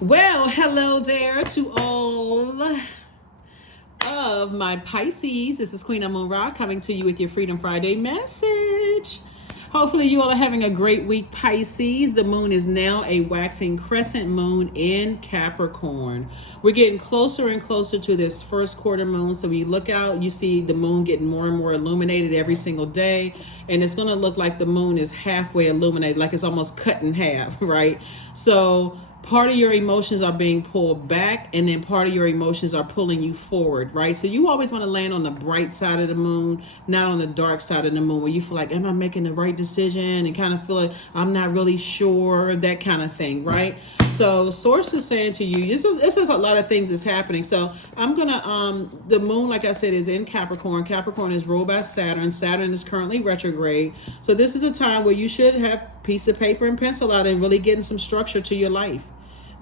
Well, hello there to all of my Pisces. This is Queen Amun Ra coming to you with your Freedom Friday message. Hopefully you all are having a great week, Pisces. The moon is now a waxing crescent moon in Capricorn. We're getting closer and closer to this first quarter moon. So when you look out, you see the moon getting more and more illuminated every single day. And it's going to look like the moon is halfway illuminated, like it's almost cut in half, right? So part of your emotions are being pulled back, and then part of your emotions are pulling you forward, right? So you always want to land on the bright side of the moon, not on the dark side of the moon, where you feel like, am I making the right decision? And kind of feel like I'm not really sure, that kind of thing, right? So source is saying to you, this is a lot of things that's happening. So I'm gonna the moon, like I said, is in Capricorn. Capricorn is ruled by Saturn. Saturn is currently retrograde. So this is a time where you should have a piece of paper and pencil out and really getting some structure to your life.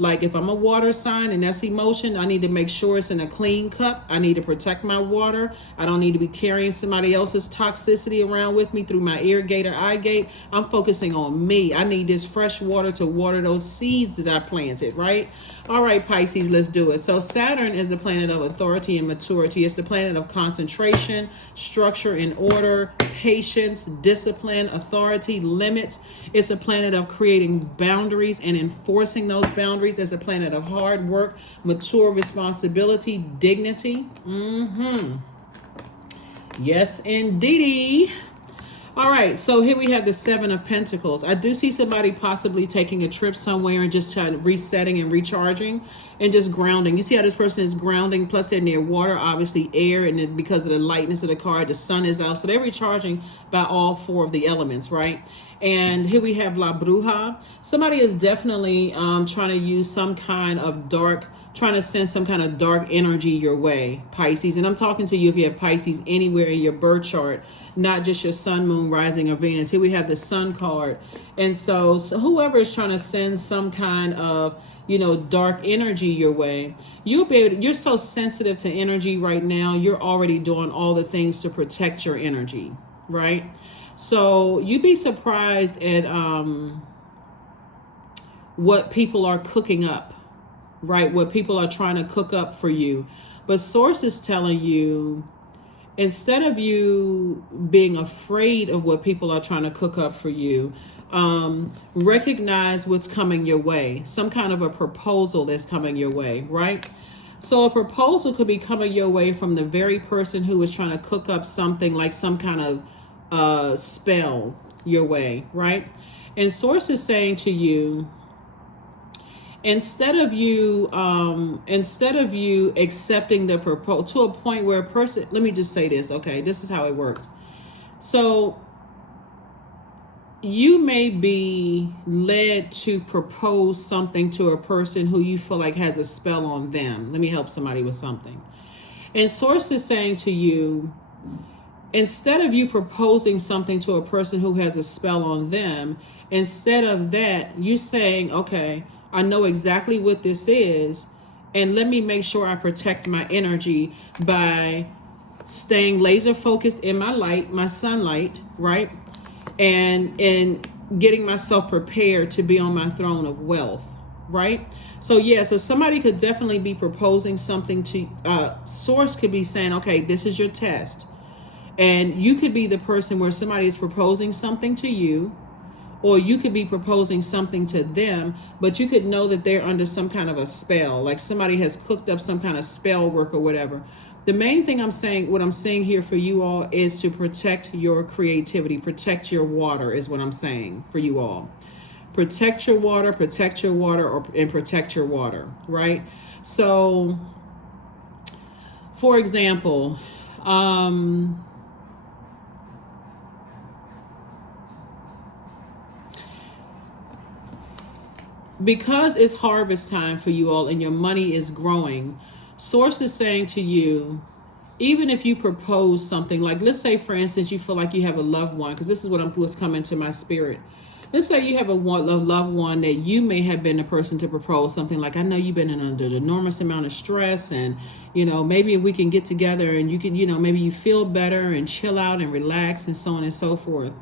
Like if I'm a water sign and that's emotion, I need to make sure it's in a clean cup. I need to protect my water. I don't need to be carrying somebody else's toxicity around with me through my ear gate or eye gate. I'm focusing on me. I need this fresh water to water those seeds that I planted, right? All right, Pisces, let's do it. So Saturn is the planet of authority and maturity. It's the planet of concentration, structure and order, patience, discipline, authority, limits. It's a planet of creating boundaries and enforcing those boundaries. It's a planet of hard work, mature responsibility, dignity. Yes, indeedy. All right, so here we have the Seven of Pentacles. I do see somebody possibly taking a trip somewhere and just kind of resetting and recharging and just grounding. You see how this person is grounding, plus they're near water, obviously air, and then because of the lightness of the card, the sun is out. So they're recharging by all four of the elements, right? And here we have La Bruja. Somebody is definitely trying to use some kind of trying to send some kind of dark energy your way, Pisces. And I'm talking to you if you have Pisces anywhere in your birth chart, not just your sun, moon, rising, or Venus. Here we have the sun card. And so whoever is trying to send some kind of, dark energy your way, you're so sensitive to energy right now. You're already doing all the things to protect your energy, right? So you'd be surprised at what people are cooking up, right? What people are trying to cook up for you. But source is telling you, instead of you being afraid of what people are trying to cook up for you, recognize what's coming your way. Some kind of a proposal that's coming your way, right? So a proposal could be coming your way from the very person who is trying to cook up something like some kind of spell your way, right? And source is saying to you, instead of you accepting the proposal to a point where a person, let me just say this, okay, this is how it works. So you may be led to propose something to a person who you feel like has a spell on them. Let me help somebody with something. And source is saying to you, instead of you proposing something to a person who has a spell on them, instead of that, you saying, okay, I know exactly what this is, and let me make sure I protect my energy by staying laser focused in my light, my sunlight, right? And getting myself prepared to be on my throne of wealth, right? So so somebody could definitely be proposing something to, source could be saying, okay, this is your test. And you could be the person where somebody is proposing something to you, or you could be proposing something to them, but you could know that they're under some kind of a spell, like somebody has cooked up some kind of spell work or whatever. The main thing what I'm saying here for you all is to protect your creativity, protect your water is what I'm saying for you all. Protect your water, and protect your water, right? So, for example, because it's harvest time for you all and your money is growing, source is saying to you, even if you propose something, like let's say, for instance, you feel like you have a loved one, because this is what's coming to my spirit. Let's say you have a loved one that you may have been the person to propose something like, I know you've been under an enormous amount of stress, and maybe we can get together and you can, maybe you feel better and chill out and relax and so on and so forth.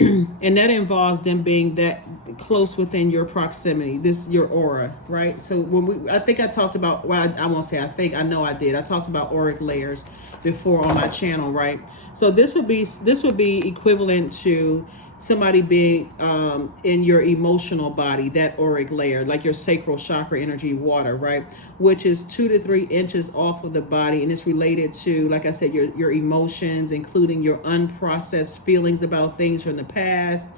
And that involves them being that close within your proximity, this your aura, right? So I think I talked about, well, I won't say I think, I know I did. I talked about auric layers before on my channel, right? So this would be equivalent to somebody being in your emotional body, that auric layer, like your sacral chakra energy, water, right? Which is 2 to 3 inches off of the body, and it's related to, like I said, your emotions, including your unprocessed feelings about things from the past.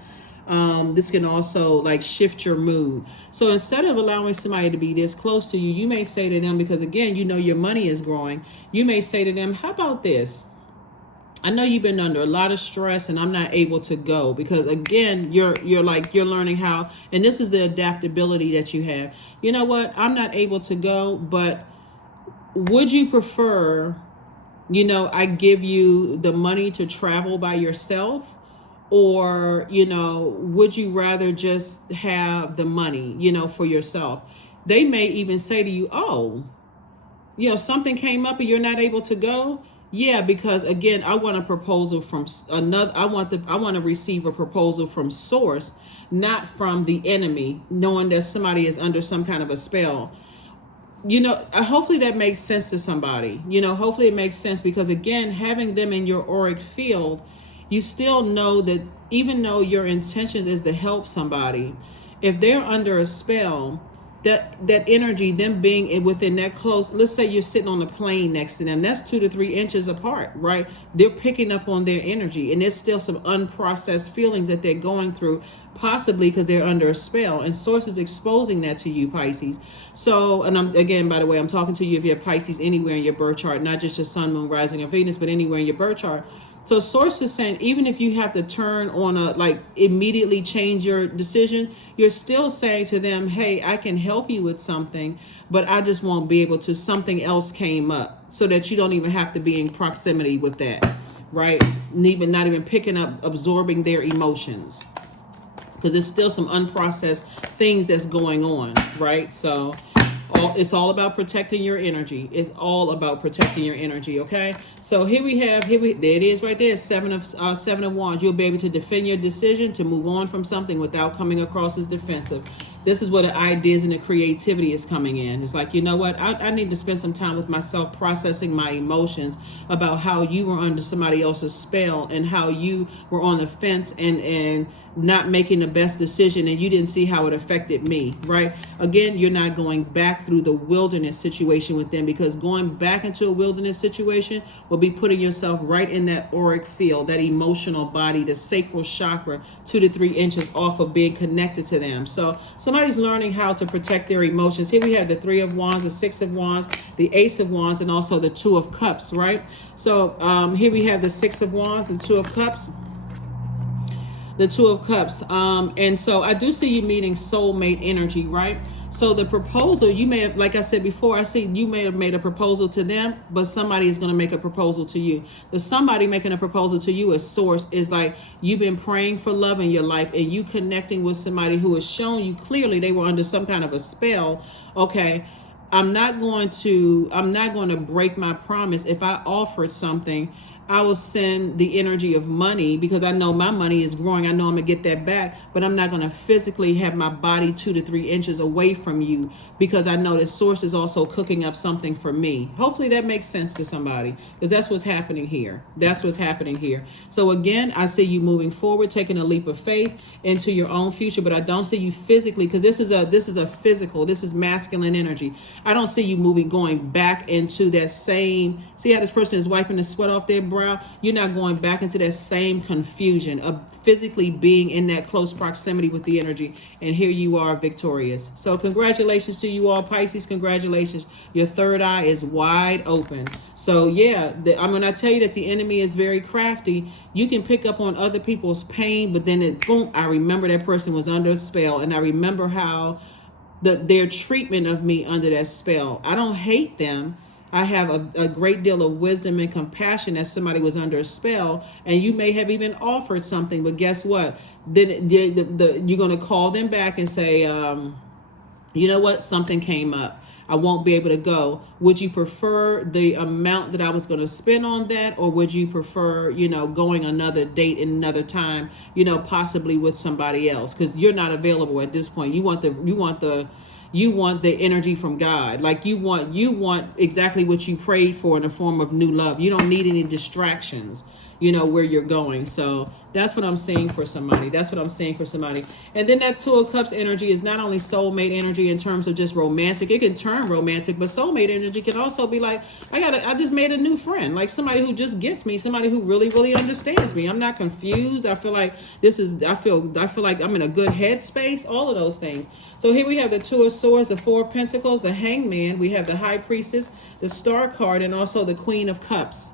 This can also like shift your mood. So instead of allowing somebody to be this close to you, you may say to them, because again, you know your money is growing, you may say to them, how about this? I know you've been under a lot of stress and I'm not able to go, because again, you're learning how, and this is the adaptability that you have. You know what? I'm not able to go, but would you prefer, I give you the money to travel by yourself? Or, would you rather just have the money, for yourself? They may even say to you, oh, something came up and you're not able to go. Yeah, because again, I want a proposal from another. I want to receive a proposal from source, not from the enemy, knowing that somebody is under some kind of a spell. Hopefully that makes sense to somebody. Hopefully it makes sense, because again, having them in your auric field, you still know that even though your intention is to help somebody, if they're under a spell, that energy, them being within that close, let's say you're sitting on a plane next to them, that's 2 to 3 inches apart, right? They're picking up on their energy, and there's still some unprocessed feelings that they're going through, possibly because they're under a spell, and source is exposing that to you, Pisces. So, and again, by the way, I'm talking to you if you have Pisces anywhere in your birth chart, not just your sun, moon, rising, or Venus, but anywhere in your birth chart. So source is saying, even if you have to turn on immediately change your decision, you're still saying to them, hey, I can help you with something, but I just won't be able to. Something else came up, so that you don't even have to be in proximity with that, right? Not even picking up, absorbing their emotions, because there's still some unprocessed things that's going on, right? So it's all about protecting your energy. It's all about protecting your energy, okay? So there it is right there, seven of wands. You'll be able to defend your decision to move on from something without coming across as defensive. This is where the ideas and the creativity is coming in. It's like, you know what? I need to spend some time with myself processing my emotions about how you were under somebody else's spell, and how you were on the fence and not making the best decision, and you didn't see how it affected me, right? Again, you're not going back through the wilderness situation with them, because going back into a wilderness situation will be putting yourself right in that auric field, that emotional body, the sacral chakra, 2 to 3 inches off of being connected to them. So somebody's learning how to protect their emotions. Here we have the 3 of wands, the 6 of wands, the ace of wands, and also the 2 of cups, right? So here we have the 6 of wands and 2 of cups. The 2 of cups. And so I do see you meeting soulmate energy, right? So the proposal, you may have, like I said before, I see you may have made a proposal to them, but somebody is going to make a proposal to you. The somebody making a proposal to you as source is like, you've been praying for love in your life, and you connecting with somebody who has shown you clearly they were under some kind of a spell. Okay, I'm not going to break my promise. If I offered something, I will send the energy of money, because I know my money is growing. I know I'm gonna get that back, but I'm not gonna physically have my body 2 to 3 inches away from you, because I know that source is also cooking up something for me. Hopefully that makes sense to somebody, because that's what's happening here. That's what's happening here. So again, I see you moving forward, taking a leap of faith into your own future, but I don't see you physically, because this is a physical, this is masculine energy. I don't see you going back into that same, see how this person is wiping the sweat off their brow? You're not going back into that same confusion of physically being in that close proximity with the energy. And here you are, victorious. So congratulations to you all, Pisces. Congratulations. Your third eye is wide open. So yeah, I'm going to tell you that the enemy is very crafty. You can pick up on other people's pain, but then boom, I remember that person was under a spell, and I remember how their treatment of me under that spell. I don't hate them. I have a great deal of wisdom and compassion as somebody was under a spell, and you may have even offered something, but guess what? Then you're going to call them back and say, you know what? Something came up. I won't be able to go. Would you prefer the amount that I was going to spend on that, or would you prefer, going another date in another time, possibly with somebody else, because you're not available at this point. You want the energy from God. Like you want exactly what you prayed for in the form of new love. You don't need any distractions, where you're going. So that's what I'm saying for somebody. And then that Two of Cups energy is not only soulmate energy in terms of just romantic. It can turn romantic, but soulmate energy can also be like, I just made a new friend, like somebody who just gets me, somebody who really, really understands me. I'm not confused. I feel like I feel like I'm in a good headspace, all of those things. So here we have the Two of Swords, the Four of Pentacles, the Hangman. We have the High Priestess, the Star card, and also the Queen of Cups.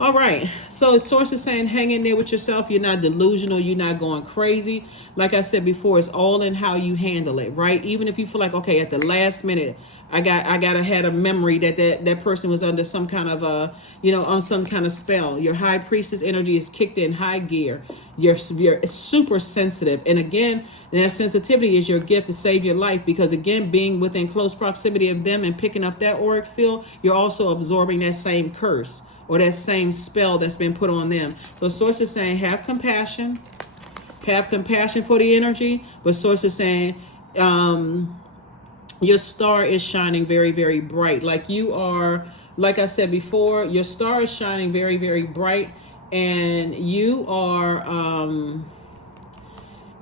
All right, so Source is saying hang in there with yourself. You're not delusional. You're not going crazy. Like I said before, it's all in how you handle it, right? Even if you feel like, okay, at the last minute, I gotta had a memory that person was under some kind of on some kind of spell. Your High Priestess energy is kicked in high gear. You're super sensitive, and again, that sensitivity is your gift to save your life, because again, being within close proximity of them and picking up that auric field, you're also absorbing that same curse or that same spell that's been put on them. So Source is saying have compassion for the energy, but Source is saying your star is shining very, very bright. Like you are, like I said before, your star is shining very, very bright, and you are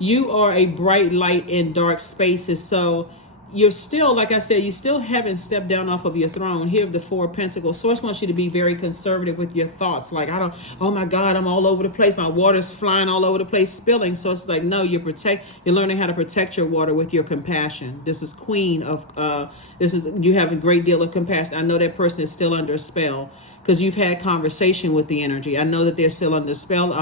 a bright light in dark spaces. So you're still, like I said, you still haven't stepped down off of your throne. Here of the Four of Pentacles. Source wants you to be very conservative with your thoughts. Like, oh my God, I'm all over the place. My water's flying all over the place, spilling. So it's like, no, you're learning how to protect your water with your compassion. This is Queen of, you have a great deal of compassion. I know that person is still under a spell, because you've had conversation with the energy. I know that they're still under spell.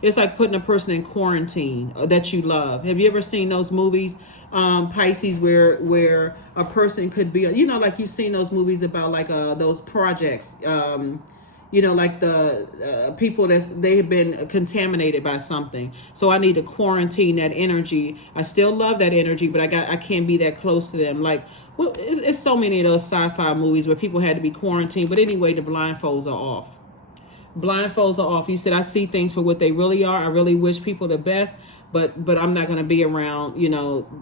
It's like putting a person in quarantine that you love. Have you ever seen those movies, Pisces, where a person could be, like you've seen those movies about like those projects, like the people they have been contaminated by something. So I need to quarantine that energy. I still love that energy, but I can't be that close to them. Like, well, it's so many of those sci-fi movies where people had to be quarantined. But anyway, the blindfolds are off. You said, I see things for what they really are. I really wish people the best, but I'm not going to be around,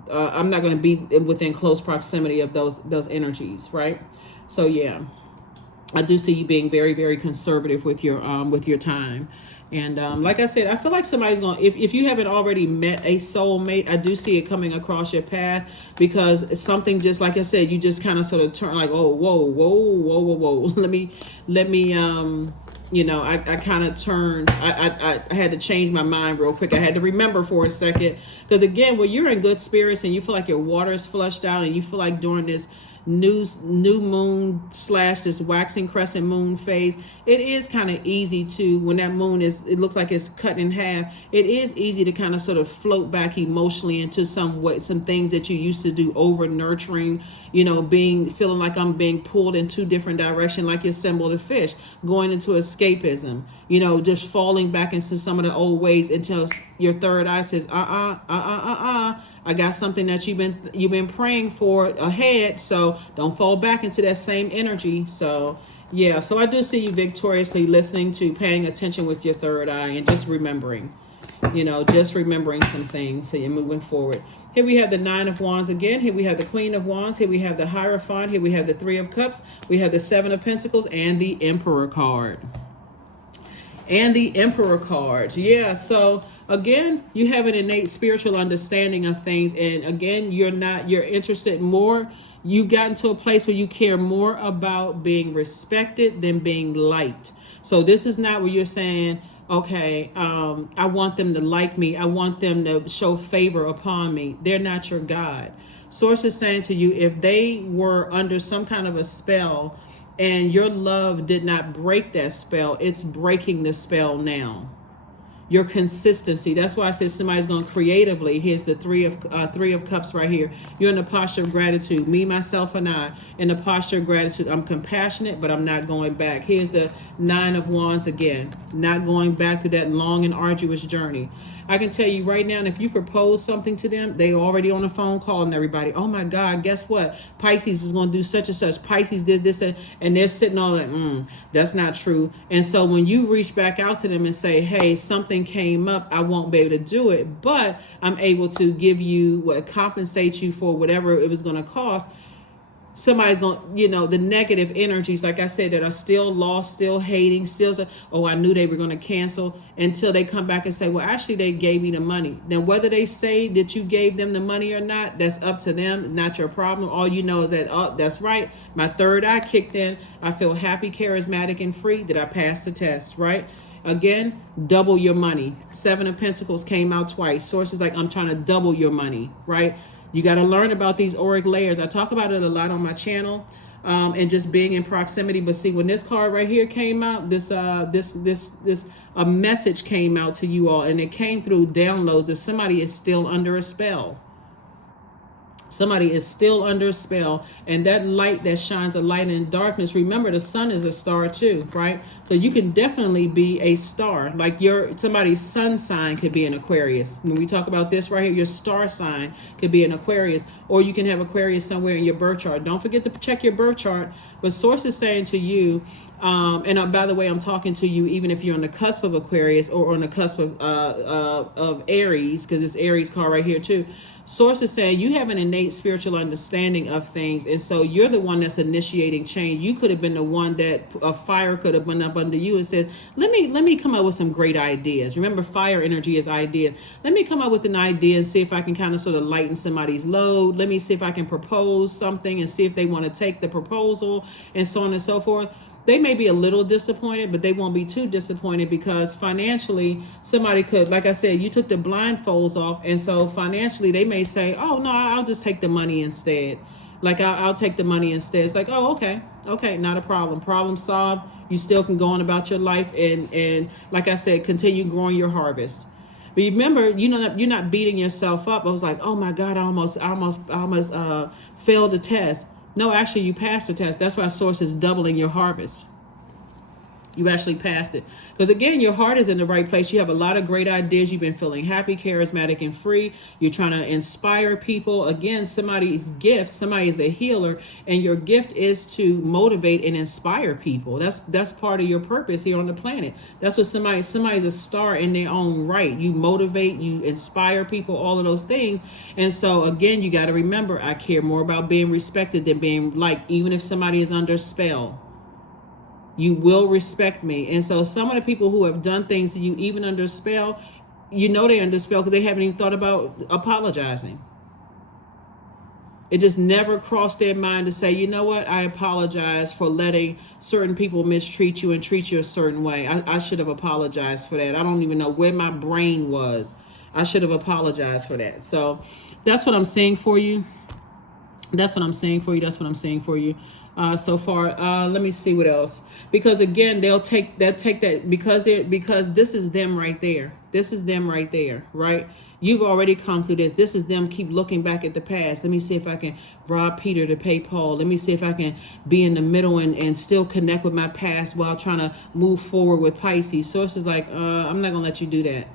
I'm not going to be within close proximity of those energies, right? So yeah, I do see you being very, very conservative with your time. And like I said, I feel like somebody's going, if you haven't already met a soulmate, I do see it coming across your path, because it's something, just like I said, you just kind of sort of turn like, oh, whoa. Let me, I kind of turned, I had to change my mind real quick. I had to remember for a second, because again, when you're in good spirits and you feel like your water is flushed out, and you feel like during this new moon / this waxing crescent moon phase, it is kind of easy to, when that moon it looks like it's cut in half, it is easy to kind of sort of float back emotionally into some things that you used to do, over nurturing, feeling like I'm being pulled in two different directions, like your symbol of fish, going into escapism, just falling back into some of the old ways, until your third eye says, I got something that you've been praying for ahead, so don't fall back into that same energy. So yeah, so I do see you victoriously listening to, paying attention with your third eye, and just remembering some things, so you're moving forward. Here we have the Nine of Wands again. Here we have the Queen of Wands. Here we have the Hierophant. Here we have the Three of Cups. We have the Seven of Pentacles and the Emperor card. Yeah, so again, you have an innate spiritual understanding of things, and again, you're interested more. You've gotten to a place where you care more about being respected than being liked. So this is not where you're saying, okay, I want them to like me, I want them to show favor upon me. They're not your God. Source is saying to you, if they were under some kind of a spell and your love did not break that spell, it's breaking the spell now. Your consistency. That's why I said somebody's going creatively. Here's the three of Cups right here. You're in the posture of gratitude. Me, myself, and I in the posture of gratitude. I'm compassionate, but I'm not going back. Here's the Nine of Wands again. Not going back to that long and arduous journey. I can tell you right now, and if you propose something to them, they already on the phone calling everybody. Oh my God, guess what? Pisces is going to do such and such. Pisces did this, and they're sitting all like, that's not true. And so when you reach back out to them and say, hey, something came up, I won't be able to do it, but I'm able to give you what compensate you for whatever it was going to cost. Somebody's going, the negative energies, like I said, that are still lost, still hating, still, oh, I knew they were going to cancel, until they come back and say, well, actually, they gave me the money. Now, whether they say that you gave them the money or not, that's up to them, not your problem. All you know is that, oh, that's right, my third eye kicked in. I feel happy, charismatic, and free that I passed the test, right? Again, double your money. 7 of Pentacles came out twice. Sources like, I'm trying to double your money, right? You got to learn about these auric layers. I talk about it a lot on my channel, and just being in proximity. But see, when this card right here came out, a message came out to you all, and it came through downloads that somebody is still under a spell. Somebody is still under a spell, and that light that shines a light in darkness. Remember, the sun is a star too, right? So you can definitely be a star. Like somebody's sun sign could be an Aquarius. When we talk about this right here, your star sign could be an Aquarius, or you can have Aquarius somewhere in your birth chart. Don't forget to check your birth chart. But source is saying to you, and by the way, I'm talking to you even if you're on the cusp of Aquarius or on the cusp of Aries, because it's Aries card right here too. Source is saying you have an innate spiritual understanding of things, and so you're the one that's initiating change. You could have been the one that a fire could have been up under you and said, let me come up with some great ideas. Remember, fire energy is ideas. Let me come up with an idea and see if I can kind of sort of lighten somebody's load. Let me see if I can propose something and see if they want to take the proposal, and so on and so forth. They may be a little disappointed, but they won't be too disappointed, because financially somebody could, like I said, you took the blindfolds off. And so financially they may say, oh no, I'll just take the money instead. Like I'll take the money instead. It's like, oh, okay, not a problem. Problem solved. You still can go on about your life and like I said, continue growing your harvest. But remember, you're not beating yourself up. I was like, oh my God, I almost failed the test. No, actually, you passed the test. That's why source is doubling your harvest. You actually passed it. Because again, your heart is in the right place. You have a lot of great ideas. You've been feeling happy, charismatic, and free. You're trying to inspire people. Again, somebody's gift, somebody is a healer, and your gift is to motivate and inspire people. That's part of your purpose here on the planet. That's what somebody's a star in their own right. You motivate, you inspire people, all of those things. And so again, you got to remember, I care more about being respected than being liked, even if somebody is under spell. You will respect me. And so some of the people who have done things to you, even under spell, they're under spell because they haven't even thought about apologizing. It just never crossed their mind to say, you know what, I apologize for letting certain people mistreat you and treat you a certain way. I should have apologized for that. I don't even know where my brain was. I should have apologized for that. So that's what I'm saying for you. That's what I'm saying for you. So far, let me see what else, because again, they'll take that because this is them right there. This is them right there, right? You've already come through this. This is them keep looking back at the past. Let me see if I can rob Peter to pay Paul. Let me see if I can be in the middle and still connect with my past while trying to move forward with Pisces. Sources like, I'm not gonna let you do that.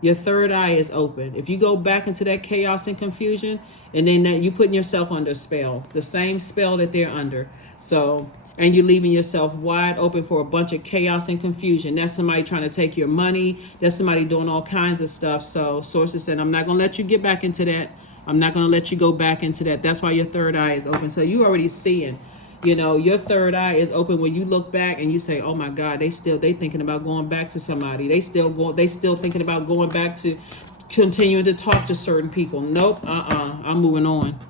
Your third eye is open. If you go back into that chaos and confusion, and then you putting yourself under a spell, the same spell that they're under. So, and you're leaving yourself wide open for a bunch of chaos and confusion. That's somebody trying to take your money. That's somebody doing all kinds of stuff. So sources said, I'm not going to let you get back into that. I'm not going to let you go back into that. That's why your third eye is open. So you already seeing, your third eye is open when you look back and you say, oh my God, they thinking about going back to somebody. They still thinking about going back to continuing to talk to certain people. Nope. I'm moving on.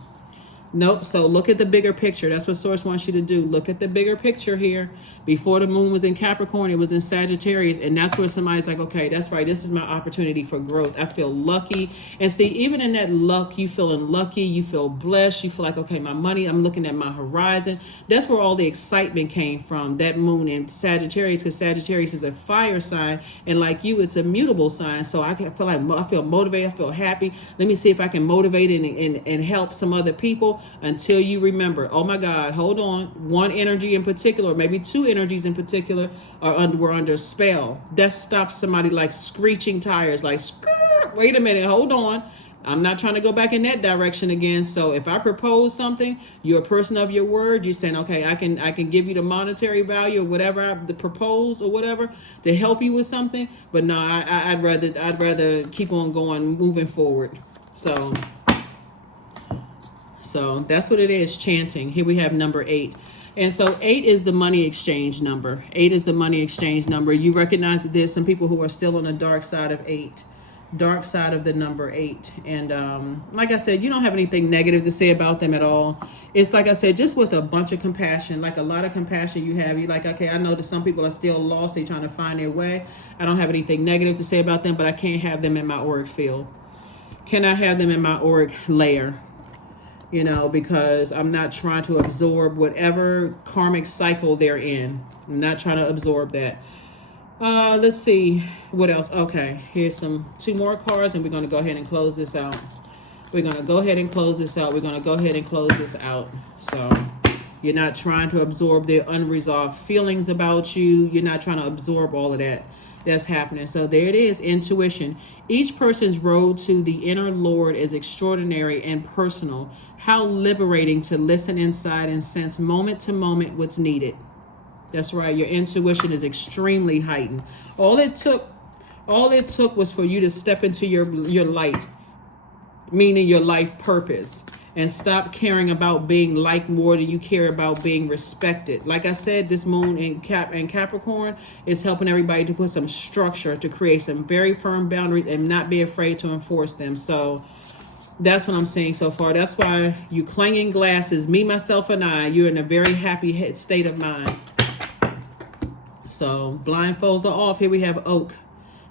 Nope. So look at the bigger picture. That's what source wants you to do. Look at the bigger picture here. Before the moon was in Capricorn, it was in Sagittarius. And that's where somebody's like, okay, that's right. This is my opportunity for growth. I feel lucky. And see, even in that luck, you feeling lucky, you feel blessed. You feel like, okay, my money, I'm looking at my horizon. That's where all the excitement came from, that moon in Sagittarius, because Sagittarius is a fire sign. And like you, it's a mutable sign. So I feel motivated. I feel happy. Let me see if I can motivate and help some other people, until you remember, oh my God, hold on. One energy in particular, maybe two energies in particular were under spell. That stops somebody like screeching tires, like Wait a minute, hold on. I'm not trying to go back in that direction again. So if I propose something, you're a person of your word. You're saying, okay, I can give you the monetary value or whatever I propose or whatever to help you with something. But no, I'd rather keep on going, moving forward. So that's what it is, chanting. Here we have number 8. And so 8 is the money exchange number. 8 is the money exchange number. You recognize that there's some people who are still on the dark side of 8. Dark side of the number 8. And like I said, you don't have anything negative to say about them at all. It's like I said, just with a bunch of compassion, like a lot of compassion you have. You're like, okay, I know that some people are still lost. They're trying to find their way. I don't have anything negative to say about them, but I can't have them in my auric field. Can I have them in my auric layer? You know, because I'm not trying to absorb whatever karmic cycle they're in. I'm not trying to absorb that. Let's see what else. Okay, here's 2 more cards, and we're going to go ahead and close this out. We're going to go ahead and close this out. We're going to go ahead and close this out. So you're not trying to absorb their unresolved feelings about you. You're not trying to absorb all of that that's happening. So there it is, intuition. Each person's road to the inner Lord is extraordinary and personal. How liberating to listen inside and sense moment to moment what's needed. That's right. Your intuition is extremely heightened. All it took was for you to step into your light, meaning your life purpose, and stop caring about being liked more than you care about being respected. Like I said, this moon in Capricorn is helping everybody to put some structure, to create some very firm boundaries and not be afraid to enforce them. So that's what I'm saying so far. That's why you clanging glasses, me, myself, and I, you're in a very happy state of mind. So blindfolds are off. Here we have Oak.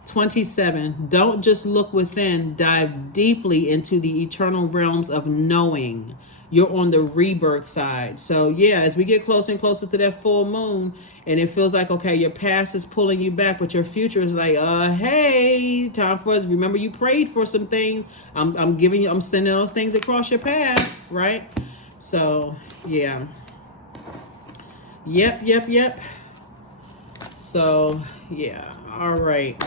27. Don't just look within. Dive deeply into the eternal realms of knowing. You're on the rebirth side. So yeah, as we get closer and closer to that full moon, and it feels like, okay, your past is pulling you back, but your future is like, hey, time for us. Remember, you prayed for some things. I'm sending those things across your path, right? So yeah. Yep. So yeah, all right.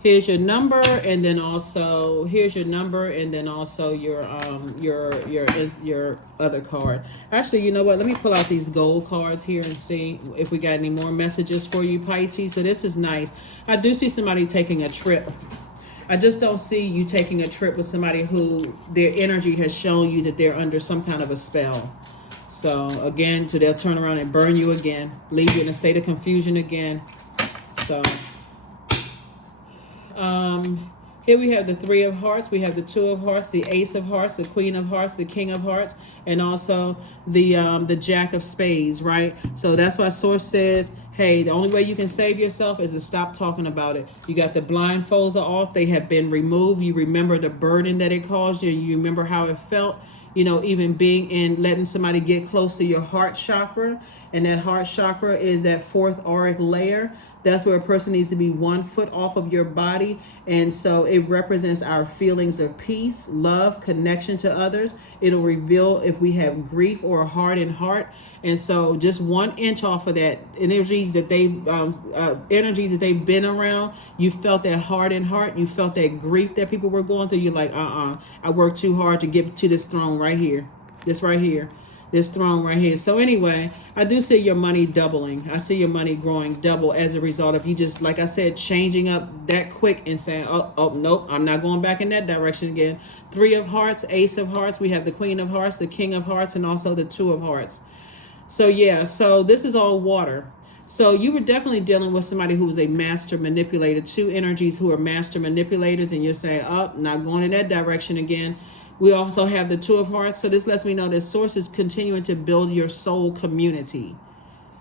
Here's your number, and then also here's your number, and then also your other card. Actually, you know what? Let me pull out these gold cards here and see if we got any more messages for you, Pisces. So this is nice. I do see somebody taking a trip. I just don't see you taking a trip with somebody who their energy has shown you that they're under some kind of a spell. So again, they'll turn around and burn you again, leave you in a state of confusion again. So here we have the 3 of Hearts, we have the 2 of Hearts, the Ace of Hearts, the Queen of Hearts, the King of Hearts, and also the Jack of Spades, right? So that's why Source says, hey, the only way you can save yourself is to stop talking about it. You got the blindfolds are off, they have been removed. You remember the burden that it caused you, you remember how it felt. You know, even being in letting somebody get close to your heart chakra, and that heart chakra is that 4th auric layer. That's where a person needs to be 1 foot off of your body. And so it represents our feelings of peace, love, connection to others. It'll reveal if we have grief or a hardened heart. And so just 1 inch off of that energies that they've been around, you felt that hardened heart, you felt that grief that people were going through. You're like, I worked too hard to get to this throne right here. This throne right here. So anyway, I do see your money doubling. I see your money growing double as a result of you just, like I said, changing up that quick and saying, oh, nope, I'm not going back in that direction again. 3 of Hearts, Ace of Hearts. We have the Queen of Hearts, the King of Hearts, and also the 2 of Hearts. So yeah, so this is all water. So you were definitely dealing with somebody who was a master manipulator, 2 energies who are master manipulators, and you're saying, oh, not going in that direction again. We also have the 2 of Hearts. So this lets me know that Source is continuing to build your soul community.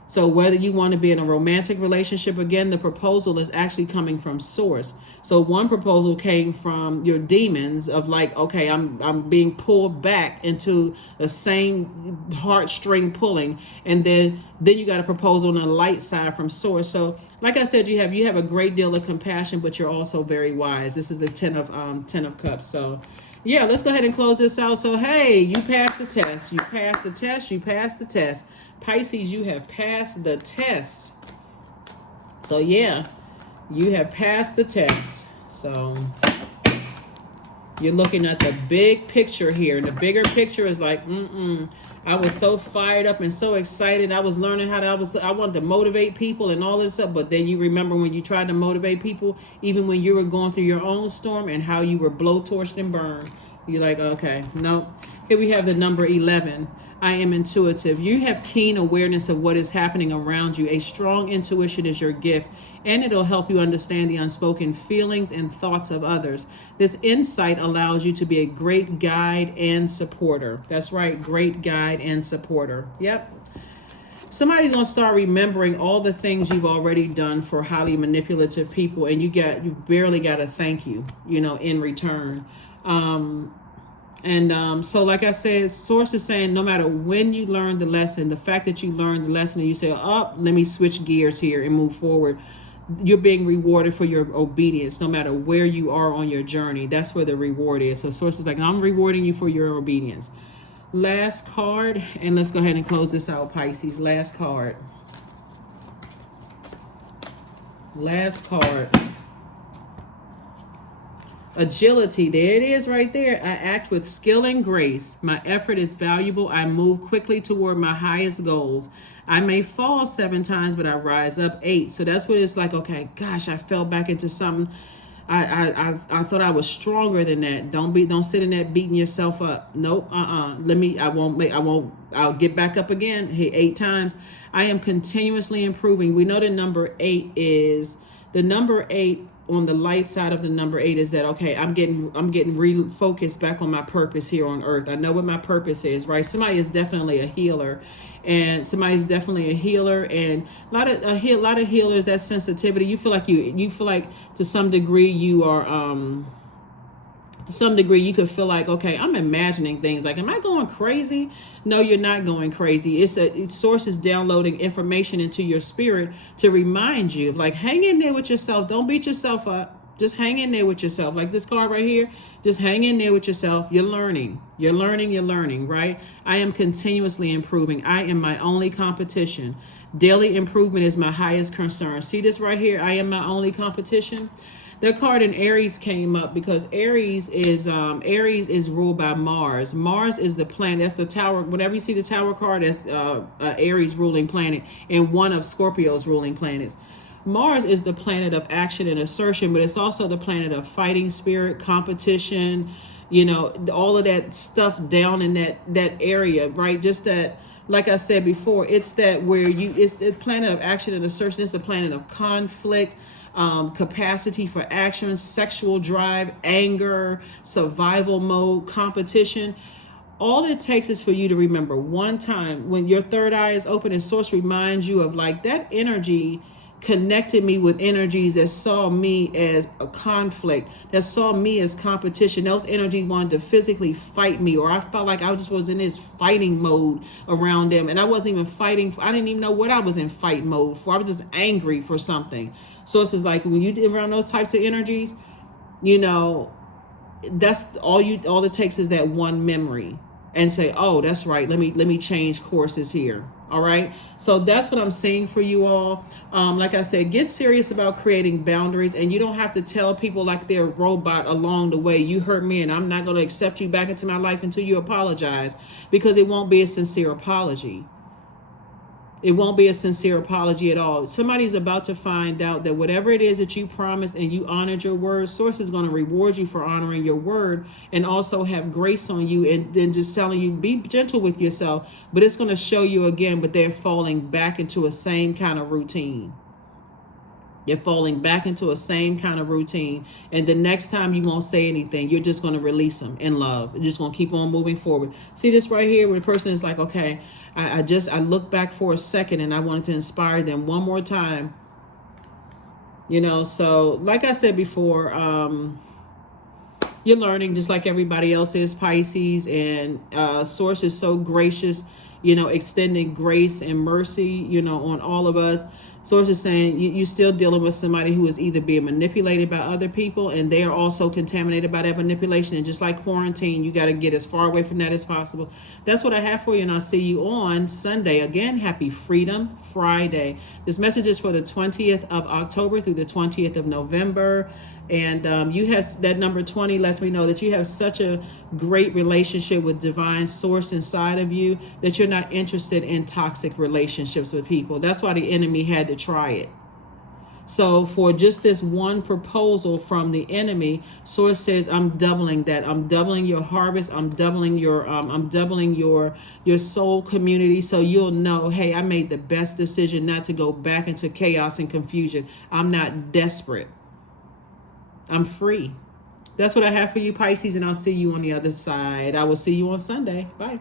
So whether you want to be in a romantic relationship, again, the proposal is actually coming from Source. So one proposal came from your demons of like, okay, I'm being pulled back into the same heartstring pulling. And then you got a proposal on the light side from Source. So like I said, you have a great deal of compassion, but you're also very wise. This is the 10 of Cups. So yeah, let's go ahead and close this out. So, hey, you passed the test. You passed the test. You passed the test. Pisces, you have passed the test. So, yeah, you have passed the test. So, You're looking at the big picture here. And the bigger picture is like, I was so fired up and so excited. I was learning how to, I wanted to motivate people and all this stuff. But then you remember when you tried to motivate people, even when you were going through your own storm, and how you were blowtorched and burned. You're like, okay, no. Here we have the number 11. I am intuitive. You have keen awareness of what is happening around you. A strong intuition is your gift, and it'll help you understand the unspoken feelings and thoughts of others. This insight allows you to be a great guide and supporter. That's right, great guide and supporter. Yep. Somebody's going to start remembering all the things you've already done for highly manipulative people, and you barely got a thank you, in return. So like I said, source is saying no matter when you learn the lesson, the fact that you learned the lesson and you say, oh, let me switch gears here and move forward, you're being rewarded for your obedience no matter where you are on your journey. That's where the reward is. So source is like, I'm rewarding you for your obedience. Last card, and let's go ahead and close this out, Pisces. Last card. Last card. Agility, there it is right there. I act with skill and grace. My effort is valuable. I move quickly toward my highest goals. I may fall 7 times, but I rise up 8. So that's what it's like, okay, gosh, I fell back into something. I thought I was stronger than that. Don't sit in that beating yourself up. Nope. I'll get back up again. Hey, 8 times. I am continuously improving. We know the number 8 is the number 8. On the light side of the number 8 is that, okay, I'm getting refocused back on my purpose here on earth. I know what my purpose is, right? Somebody is definitely a healer, and somebody's definitely a healer, and a lot of healers, that sensitivity, you feel like to some degree you are to some degree you could feel like, okay, I'm imagining things. Like, am I going crazy? No, you're not going crazy. It's source is downloading information into your spirit to remind you of, like, hang in there with yourself. Don't beat yourself up. Just hang in there with yourself. Like this card right here, just hang in there with yourself. You're learning, right? I am continuously improving. I am my only competition. Daily improvement is my highest concern. See this right here? I am my only competition. The card in Aries came up because Aries is ruled by Mars. Mars is the planet. That's the tower. Whenever you see the tower card, that's Aries ruling planet and one of Scorpio's ruling planets. Mars is the planet of action and assertion, but it's also the planet of fighting spirit, competition, all of that stuff down in that area, right? Just that, like I said before, it's that it's the planet of action and assertion. It's the planet of conflict, capacity for action, sexual drive, anger, survival mode, competition. All it takes is for you to remember one time when your third eye is open and source reminds you of, like, that energy connected me with energies that saw me as a conflict, that saw me as competition. Those energies wanted to physically fight me, or I felt like I just was in this fighting mode around them, and I wasn't even fighting. I didn't even know what I was in fight mode for. I was just angry for something. So it's just like when you around those types of energies, that's all it takes is that one memory, and say, oh, that's right, let me change courses here. All right, so that's what I'm saying for you all. Like I said, get serious about creating boundaries, and you don't have to tell people like they're a robot along the way. You hurt me, and I'm not going to accept you back into my life until you apologize, because it won't be a sincere apology. It won't be a sincere apology at all. Somebody's about to find out that whatever it is that you promised and you honored your word, Source is going to reward you for honoring your word, and also have grace on you, and then just telling you, be gentle with yourself. But it's going to show you again, but they're falling back into a same kind of routine. You're falling back into a same kind of routine. And the next time you won't say anything, you're just going to release them in love. You're just going to keep on moving forward. See this right here, where the person is like, okay, I look back for a second and I wanted to inspire them one more time. So like I said before, you're learning just like everybody else is, Pisces, and Source is so gracious, extending grace and mercy, on all of us. Source is saying you're still dealing with somebody who is either being manipulated by other people, and they are also contaminated by that manipulation. And just like quarantine, you got to get as far away from that as possible. That's what I have for you, and I'll see you on Sunday. Again, happy Freedom Friday. This message is for the 20th of October through the 20th of November. And you have that number 20 lets me know that you have such a great relationship with divine source inside of you that you're not interested in toxic relationships with people. That's why the enemy had to try it. So for just this one proposal from the enemy, source says, I'm doubling that. I'm doubling your harvest. I'm doubling your soul community. So you'll know, hey, I made the best decision not to go back into chaos and confusion. I'm not desperate. I'm free. That's what I have for you, Pisces, and I'll see you on the other side. I will see you on Sunday. Bye.